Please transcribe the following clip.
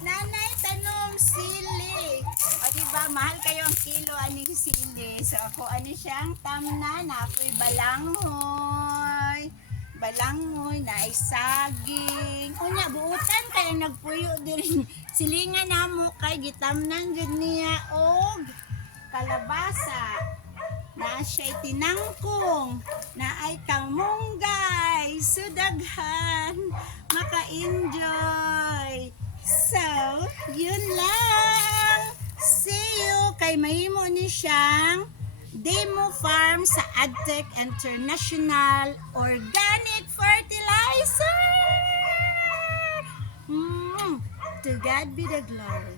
Nanay, tanong sili. O diba, mahal kayo ang kilo aning sili. So ako ano siyang tamna na ako'y balanghoy. Balanghoy na saging. Unya, buutan kaya nagpuyo din. Silingan na mo kay gitamnan gud niya og kalabasa. Na siya'y tinangkong. Na ay kamunggay. Sudaghan. Maka-enjoy. So, yun lang. See you kay mahimo ni siyang demo farm sa Adtech International Organic Fertilizer. To God be the glory.